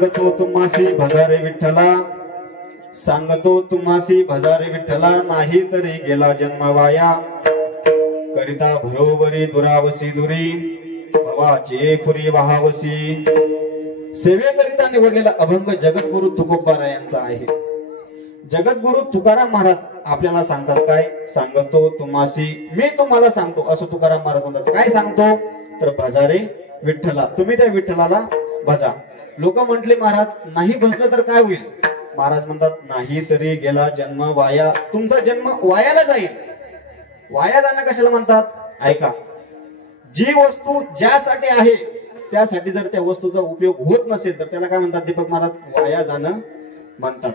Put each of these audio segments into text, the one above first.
सांगतो तुम्हासी भजारे विठ्ठला, सांगतो तुम्हासी भजारे विठ्ठला, नाही तरी गेला जन्म वाया, करिता भरोवरी दुरावसी दुरी, भवाचे पुरी वहावसी. सेवेकरिता निवडलेला अभंग जगद्गुरु तुकोबाराय यांचा आहे. जगद्गुरु तुकाराम महाराज आपल्याला सांगतात काय, सांगतो तुम्हासी, मी तुम्हाला सांगतो असं तुकाराम महाराज म्हणतात. काय सांगतो तर भजारे विठ्ठला, तुम्ही त्या विठ्ठलाला भजा. लोक म्हटले महाराज नाही भजलं तर काय होईल, महाराज म्हणतात नाही तरी गेला जन्म वाया, तुमचा जन्म वायाला जाईल. वाया जाणं कशाला म्हणतात ऐका, जी वस्तू ज्यासाठी आहे त्यासाठी जर त्या वस्तूचा उपयोग होत नसेल तर त्याला काय म्हणतात दीपक महाराज, वाया जाणं म्हणतात.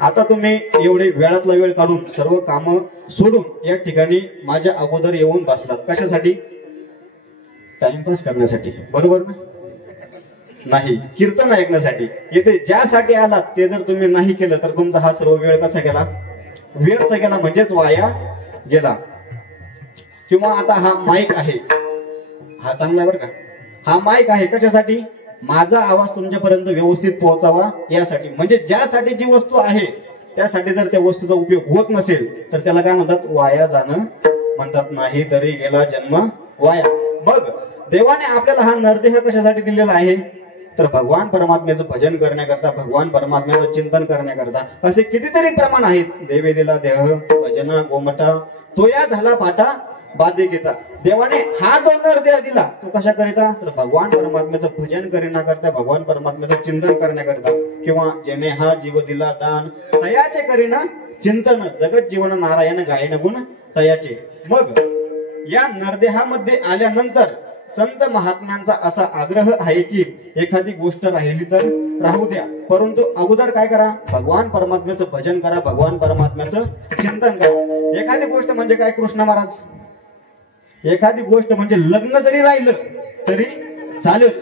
आता तुम्ही एवढे वेळातला वेळ काढून सर्व कामं सोडून या ठिकाणी माझ्या अगोदर येऊन बसलात, कशासाठी, टाइमपास करण्यासाठी, बरोबर ना, नाही कीर्तन ऐकण्यासाठी. येथे ज्यासाठी आलात ते जर तुम्ही नाही केलं तर तुमचा हा सर्व वेळ कसा गेला, व्यर्थ गेला, म्हणजेच वाया गेला. किंवा आता हा माईक आहे, हा चांगला आहे बरं का, हा माईक आहे कशासाठी, माझा आवाज तुमच्यापर्यंत व्यवस्थित पोहोचावा यासाठी. म्हणजे ज्यासाठी जी वस्तू आहे त्यासाठी जर त्या वस्तूचा उपयोग होत नसेल तर त्याला काय म्हणतात, वाया जाणं म्हणतात. नाही तरी गेला जन्म वाया. मग देवाने आपल्याला हा नरदेह कशासाठी दिलेला आहे तर भगवान परमात्म्याचं भजन करण्याकरता, भगवान परमात्म्याचं चिंतन करण्याकरता. असे कितीतरी प्रमाण आहेत. देवे दिला देह भजना गोमटा, तो या झाला पाटा बाधिकेचा. देवाने हा जो नरदेह दिला तो कशा करिता तर भगवान परमात्म्याचं भजन करण्याकरता, भगवान परमात्म्याचं चिंतन करण्याकरता. किंवा जेने हा जीव दिला दान, तयाचे करीना चिंतन, जगत जीवन नारायण गायन गुण तयाचे. मग या नरदेहामध्ये आल्यानंतर संत महात्म्यांचा असा आग्रह आहे की एखादी गोष्ट राहिली तर राहू द्या, परंतु अगोदर काय करा, भगवान परमात्म्याचं भजन करा, भगवान परमात्म्याचं चिंतन करा. एखादी गोष्ट म्हणजे काय कृष्ण महाराज, एखादी गोष्ट म्हणजे लग्न जरी राहिलं तरी चालेल,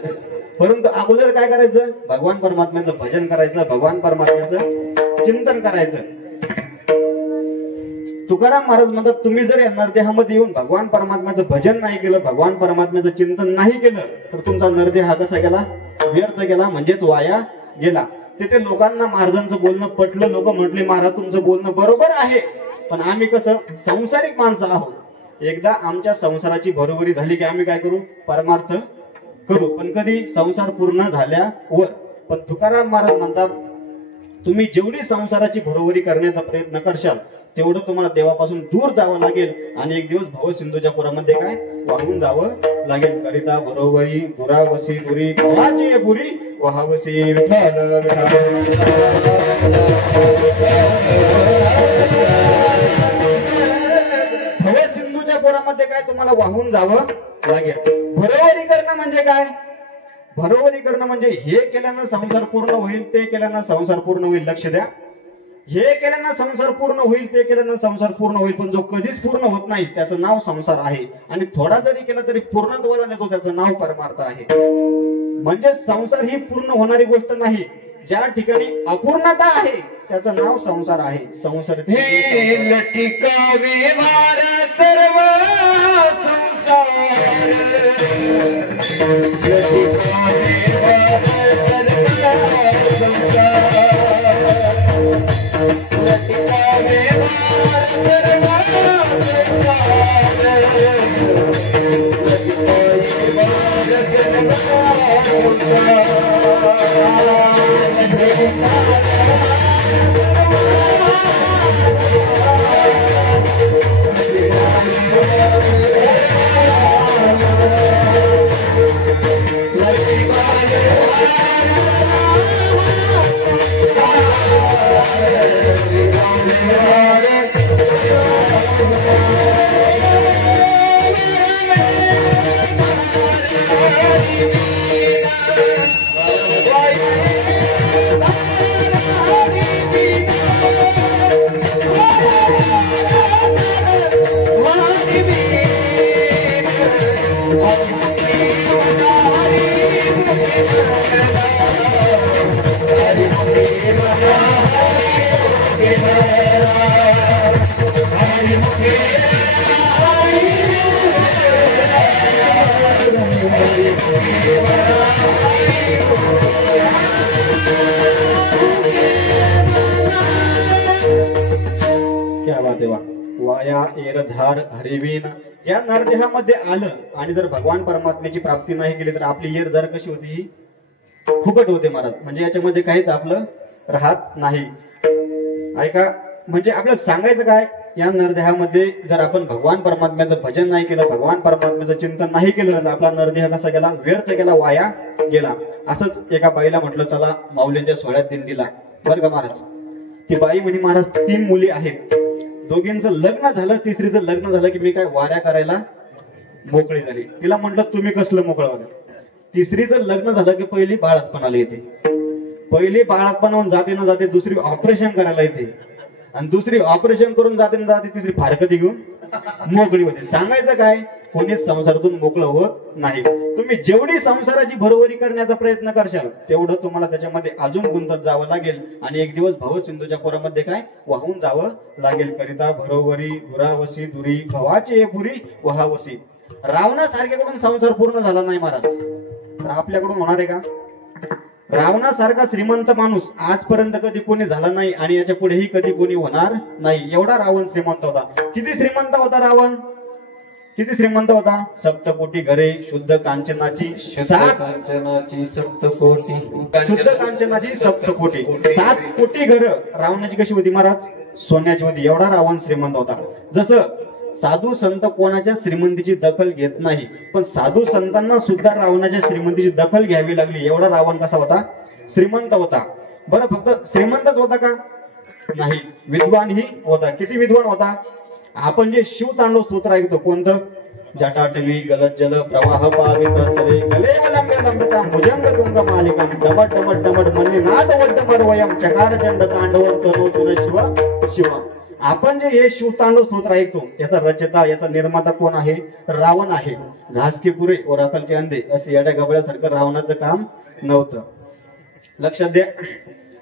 परंतु अगोदर काय करायचं, भगवान परमात्म्याचं भजन करायचं, भगवान परमात्म्याचं चिंतन करायचं. तुकाराम महाराज म्हणतात तुम्ही जर या नरदेहामध्ये येऊन भगवान परमात्म्याचं भजन नाही केलं, भगवान परमात्म्याचं चिंतन नाही केलं तर तुमचा नरदेह हा कसा गेला, व्यर्थ गेला, म्हणजेच वाया गेला. तिथे लोकांना महाराजांचं बोलणं पटलं. लोक म्हटले महाराज तुमचं बोलणं बरोबर आहे, पण आम्ही कसं संसारिक माणसं आहोत, एकदा आमच्या संसाराची बरोबरी झाली की आम्ही काय करू, परमार्थ करू, पण कधी संसार पूर्ण झाल्यावर. पण तुकाराम महाराज म्हणतात तुम्ही जेवढी संसाराची बरोबरी करण्याचा प्रयत्न करशाल तेवढं तुम्हाला देवापासून दूर जावं लागेल आणि एक दिवस भव सिंधूच्या पुरामध्ये काय वाहून जावं लागेल. करिता बरोबरी दुरावसी दुरी, भवाची पुरी वहावसी विठ्ठल भव सिंधूच्या पुरामध्ये काय तुम्हाला वाहून जावं लागेल. बरोबरी करणं म्हणजे काय, बरोबरी करणं म्हणजे हे केल्यानं संसार पूर्ण होईल, ते केल्यानं संसार पूर्ण होईल. लक्ष द्या, हे केल्यानं संसार पूर्ण होईल, ते केल्यानं संसार पूर्ण होईल, पण जो कधीच पूर्ण होत नाही त्याचं नाव संसार आहे. आणि थोडा जरी केला तरी पूर्णत्वाला नेतो त्याचं नाव परमार्थ आहे. म्हणजे संसार ही पूर्ण होणारी गोष्ट नाही, ज्या ठिकाणी अपूर्णता आहे त्याचं नाव संसार आहे. संसार सर्व वाया एरझार हरिवीन या नरदेहामध्ये आलं आणि जर भगवान परमात्म्याची प्राप्ती नाही केली तर आपली एरझार कशी होती? फुकट होते महाराज. म्हणजे याच्यामध्ये काहीच आपलं राहत नाही. ऐका, म्हणजे आपल्याला सांगायचं काय, या नरदेहामध्ये जर आपण भगवान परमात्म्याचं भजन नाही केलं, भगवान परमात्म्याचं चिंतन नाही केलं तर आपला नरदेह कसा गेला? व्यर्थ गेला, वाया गेला. असंच एका बाईला म्हटलं चला माऊलींच्या सोहळ्यात दिंडीला. बरं का महाराज, ती बाई म्हणे महाराज 3 मुली आहेत, दोघींचं लग्न झालं, तिसरीचं लग्न झालं की मी काय वाऱ्या करायला मोकळी झाली. तिला म्हटलं तुम्ही कसलं मोकळं झालं? तिसरीचं लग्न झालं की पहिली बाळातपणाला येते, पहिली बाळातपणाहून जाते ना जाते दुसरी ऑपरेशन करायला येते, आणि दुसरी ऑपरेशन करून जाते ना जाते तिसरी फारकती घेऊन मोकळी होते. सांगायचं काय, कोणीच संसारातून मोकळं होत नाही. तुम्ही जेवढी संसाराची भरोवरी करण्याचा प्रयत्न करशाल तेवढं तुम्हाला त्याच्यामध्ये अजून गुंतत जावं लागेल आणि एक दिवस भवसिंधूच्या पोरामध्ये काय वाहून जावं लागेल. करिता भरोवरी दुरावसी दुरी भवाची पुरी वहावसी. रावणासारख्याकडून संसार पूर्ण झाला नाही महाराज, तर आपल्याकडून होणार आहे का? रावणासारखा श्रीमंत माणूस आजपर्यंत कधी कोणी झाला नाही आणि याच्या पुढेही कधी कोणी होणार नाही. एवढा रावण श्रीमंत होता. किती श्रीमंत होता रावण? किती श्रीमंत होता? 7 कोटी घरे, शुद्ध कांचनाची 7 कोटी 7 कोटी घरं रावणाची कशी होती महाराज? सोन्याची होती. एवढा रावण श्रीमंत होता. जसं साधू संत कोणाच्या श्रीमंतीची दखल घेत नाही, पण साधू संतांना सुद्धा रावणाच्या श्रीमंतीची दखल घ्यावी लागली. एवढा रावण कसा होता? श्रीमंत होता. बरं, फक्त श्रीमंतच होता का? नाही, विद्वानही होता. किती विद्वान होता? आपण जे शिवतांडव स्तोत्र ऐकतो, कोणतं? जटाटवी गलत जल प्रवाह पावित स्तरे गले लंबे लंबिता भुजंग तुंग मालिका डमट डमट डमट मन्नी नाद वड्ड मरवयम चकार चंड तांडव करो तुला शिव शिव. आपण जे हे शिवतांडव स्तोत्र ऐकतो याचा रचता, याचा निर्माता कोण आहे? रावण आहे. घास के पुरे और अकल के अंधे असं येड्या गबळ्यासारखं रावणाचं काम नव्हतं. लक्षात द्या,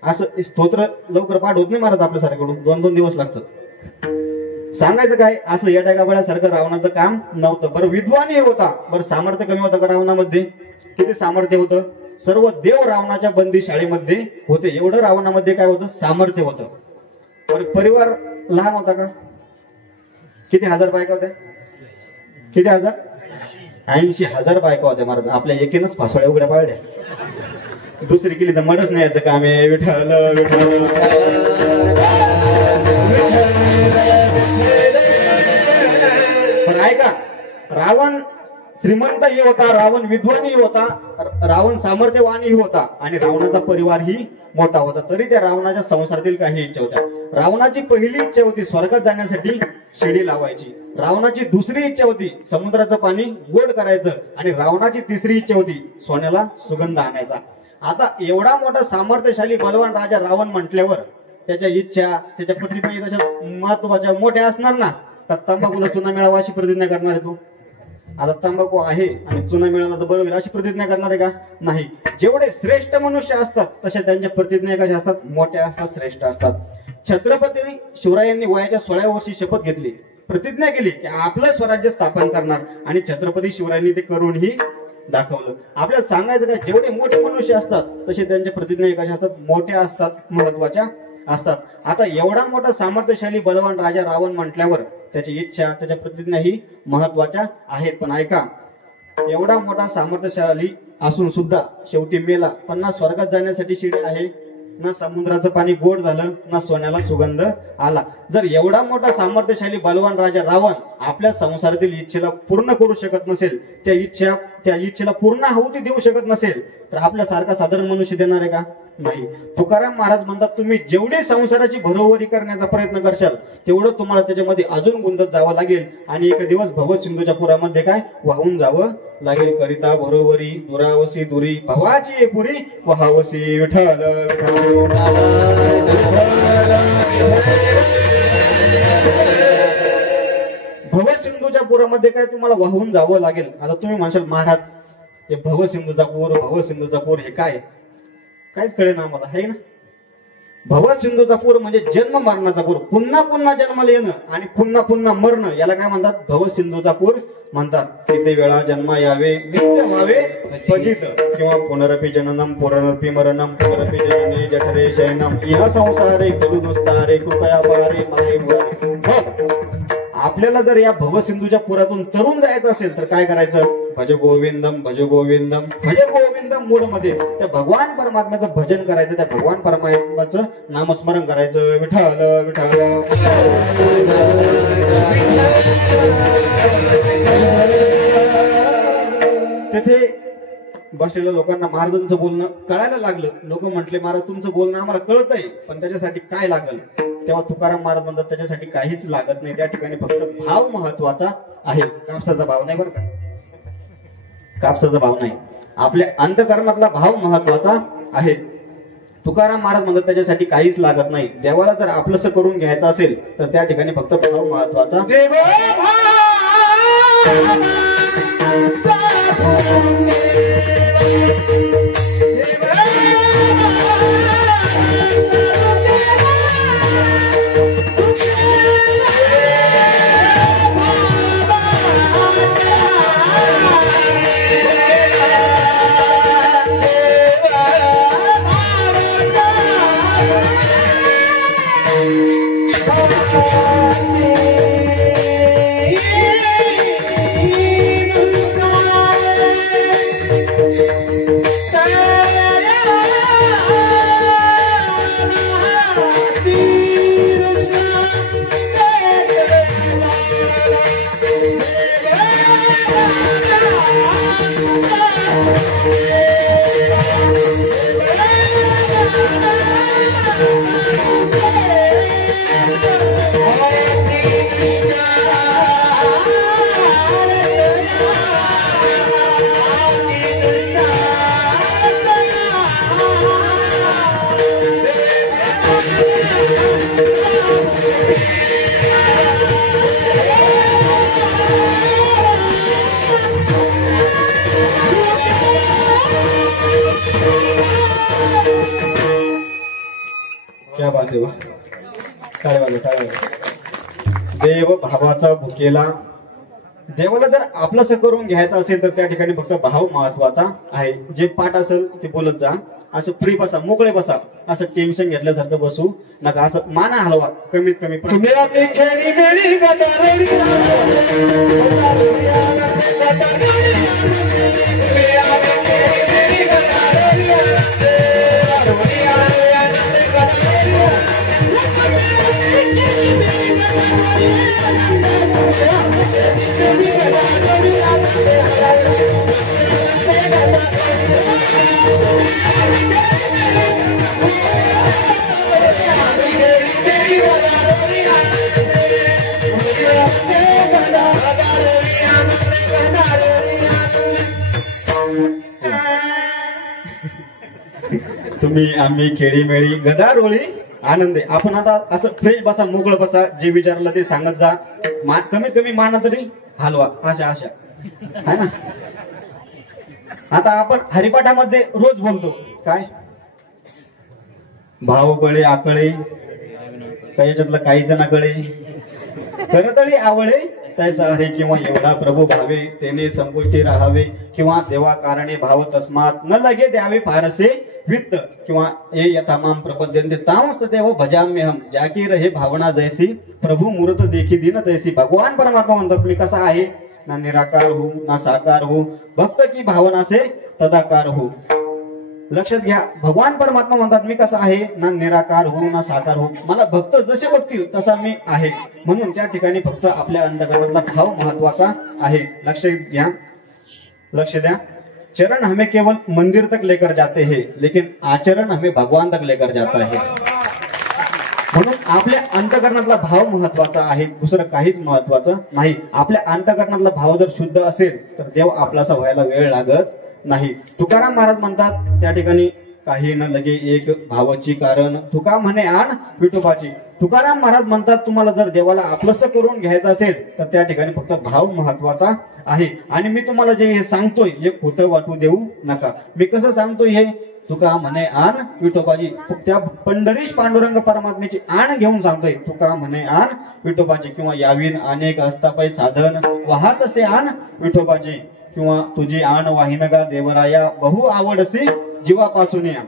असं स्तोत्र लवकर पाठ होत नाही महाराज आपल्यासारख्याकडून, 2-2 दिवस लागतात. सांगायचं काय, असं येड्या गबळ्यासारखं रावणाचं काम नव्हतं. बरं, विद्वानही होता. बरं, सामर्थ्य कमी होतं का रावणामध्ये? किती सामर्थ्य होतं? सर्व देव रावणाच्या बंदी शाळेमध्ये होते. एवढं रावणामध्ये काय होतं? सामर्थ्य होतं. बरं, परिवार लहान होता का? किती हजार बायका होत्या? किती हजार? 80,000 बायका होत्या महाराज. आपल्या एकेनच फासोळ्या उघड्या पाळल्या, दुसरी केली तर मडच नाही याचं काम आहे. विठ्ठल विठ्ठल. पण ऐका, रावण श्रीमंतही होता, रावण विद्वानही होता, रावण सामर्थ्यवानही होता आणि रावणाचा परिवारही मोठा होता. तरी त्या रावणाच्या संसारातील काही इच्छा होत्या. रावणाची पहिली इच्छा होती स्वर्गात जाण्यासाठी शिडी लावायची. रावणाची दुसरी इच्छा होती समुद्राचं पाणी गोड करायचं आणि रावणाची तिसरी इच्छा होती सोन्याला सुगंध आणायचा. आता एवढा मोठा सामर्थ्यशाली बलवान राजा रावण म्हटल्यावर त्याच्या इच्छा, त्याच्या प्रतिज्ञा तशा महत्वाच्या मोठ्या असणार ना. तर तंबाखूला चुना मिळावा अशी प्रतिज्ञा करणार आहे तो? आता तंबाखू आहे आणि चुना मिळाला तर बरोबर अशी प्रतिज्ञा करणार आहे का? नाही. जेवढे श्रेष्ठ मनुष्य असतात तशा त्यांच्या प्रतिज्ञा कशा असतात? मोठ्या असतात, श्रेष्ठ असतात. छत्रपती शिवरायांनी वयाच्या 16व्या वर्षी शपथ घेतली, प्रतिज्ञा केली की आपलं स्वराज्य स्थापन करणार आणि छत्रपती शिवरायांनी ते करूनही दाखवलं. आपल्याला सांगायचं काय, जेवढे मोठे मनुष्य असतात तसे त्यांच्या प्रतिज्ञा कशा असतात? मोठ्या असतात, महत्वाच्या असतात. आता एवढा मोठा सामर्थ्यशाली बलवान राजा रावण म्हटल्यावर त्याची इच्छा, त्याच्या प्रतिज्ञा ही महत्वाच्या आहेत. पण ऐका, एवढा मोठा सामर्थ्यशाली असून सुद्धा शेवटी मेला. पण ना स्वर्गात जाण्यासाठी शिडी आहे, ना समुद्राचं पाणी गोड झालं, ना सोन्याला सुगंध आला. जर एवढा मोठा सामर्थ्यशाली बलवान राजा रावण आपल्या संसारातील इच्छेला पूर्ण करू शकत नसेल, त्या इच्छेला पूर्ण आहुती देऊ शकत नसेल, तर आपल्यासारखा साधारण मनुष्य देणार आहे का? नाही. तुकाराम महाराज म्हणतात, तुम्ही जेवढी संसाराची भरोवरी करण्याचा प्रयत्न करशाल तेवढं तुम्हाला त्याच्यामध्ये अजून गुंतत जावं लागेल आणि एक दिवस भवसिंधूच्या पुरामध्ये काय वाहून जावं लागेल. करिता भरोवरी दुरावसी दुरी भवाची पुरी वहावसी. विठ्ठल भवसिंधूच्या पुरामध्ये काय तुम्हाला वाहून जावं लागेल. आता तुम्ही म्हणशाल महाराज हे भवसिंधूचा पूर हे काय? काहीच कळे ना आम्हाला, आहे ना. भवसिंधूचा पूर म्हणजे जन्म मरणाचा पूर, पुन्हा पुन्हा जन्माला येणं आणि पुन्हा पुन्हा मरणं, याला काय म्हणतात? भवसिंधूचा पूर म्हणतात. किती वेळा जन्म यावे नित्य व्हावे क्वचित किंवा पुनरपि जननम पुनरपि मरणम पुनरपि जननी जठरे शयनम इह संसारे खलु दुस्तारे कृपया पारे माये मुरारे. आपल्याला जर या भवसिंधूच्या पुरातून तरुण जायचं असेल तर काय करायचं? भज गोविंदम भज गोविंदम भज गोविंदम मूड मध्ये त्या भगवान परमात्म्याचं भजन करायचं, त्या भगवान परमात्म्याचं नामस्मरण करायचं. विठ्ठल विठ्ठल. तेथे बसलेल्या लोकांना महाराजांचं बोलणं कळायला लागलं. लोक म्हटले, महाराज तुमचं बोलणं आम्हाला कळतंय, पण त्याच्यासाठी काय लागल? तेव्हा तुकाराम महाराज म्हणतात, त्याच्यासाठी काहीच लागत नाही. त्या ठिकाणी फक्त भाव महत्वाचा आहे. कापसाचा भाव नाही बरं का, कापसाचा भाव नाही. आपल्या अंतःकरणातला भाव महत्वाचा आहे. तुकाराम महाराज म्हणतात त्याच्यासाठी काहीच लागत नाही. देवाला जर आपलंसं करून घ्यायचं असेल तर त्या ठिकाणी फक्त भाव महत्वाचा. क्या बात आहे. देव भावाचा भुकेला. देवाला जर आपलंसं करून घ्यायचं असेल तर त्या ठिकाणी फक्त भाव महत्वाचा आहे. जे पाठ असेल ते बोलत जा. असं फ्री बसा, मोकळे बसा. असं टेन्शन घेतल्यासारखं बसू नका. असं माना हलवा कमीत कमी. तुम्ही आम्ही खेळीमेळी गदारोळी आनंद. आपण आता असं फ्रेश बसा, मोकळं बसा. जे विचारलं ते सांगत जा. कमीत कमी माना तरी हलवा. आशा है ना. आता आपण हरिपाठामध्ये रोज बोलतो काय, भाव बळे आकळे याच्यातलं काही जण कळे करतळी आवळे तैसा हरे किंवा एवढा प्रभू भावे तेने संपुष्टी राहावे किंवा देवा कारणे भाव तस्मात न लगे द्यावे फारसे वित्त किंवा ये यथामाम प्रपद्यन्ते तामस्त देव भजाम्यहम जाकी रहे भावना जैसी प्रभू मूर्त देखी दिन तैसी. भगवान परमात्मा म्हणतात मी कसा आहे, ना निराकार हो ना साकार हो, भक्त की भावना से तदाकार हो. लक्षात घ्या, भगवान परमात्मा म्हणतात मी कसा आहे, ना निराकार हो ना साकार हो. मला भक्त जसे बघतील तसा मी आहे. म्हणून त्या ठिकाणी फक्त आपल्या अंतःकरणातला भाव महत्वाचा आहे. लक्ष घ्या, लक्ष द्या. चरण हमें केवल मंदिर तक लेकर जाते हैं, लेकिन आचरण हमें भगवान तक लेकर जाता है. म्हणून आपल्या अंतःकरणातला भाव महत्वाचा आहे, दुसरं काहीच महत्वाचं नाही. आपल्या अंतःकरणातला भाव जर शुद्ध असेल तर देव आपलासा व्हायला वेळ लागत नाही. तुकाराम महाराज म्हणतात त्या ठिकाणी काही न लगे एक भावाची कारण तुका म्हणे आण विठोबाची. तुकाराम महाराज म्हणतात तुम्हाला जर देवाला आपलंसं करून घ्यायचं असेल तर त्या ठिकाणी फक्त भाव महत्वाचा आहे. आणि मी तुम्हाला जे हे सांगतोय हे खोटं वाटू देऊ नका. मी कसं सांगतोय हे, तुका म्हणे आण विठोबाजी. त्या पंढरीश पांडुरंग परमात्म्याची आण घेऊन सांगतोय. तुका म्हणे आण विठोबाजी किंवा यावीन अनेक असतापै साधन वाहत असे आण विठोबाजी किंवा तुझी आण वाहिनगा देवराया बहु आवडसे जीवापासून या.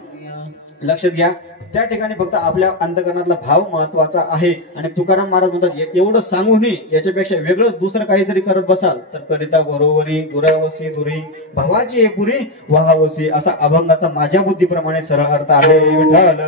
लक्षात घ्या, त्या ठिकाणी फक्त आपल्या अंतकरणातला भाव महत्वाचा आहे. आणि तुकाराम महाराज म्हणतात एवढं सांगूनही याच्यापेक्षा वेगळंच दुसरं काहीतरी करत बसाल तर करिता बरोबरी दुरावसी दुरी भावाची हे पुरी वहावसी असा अभंगाचा माझ्या बुद्धीप्रमाणे सरळ अर्थ आहे. विठ्ठल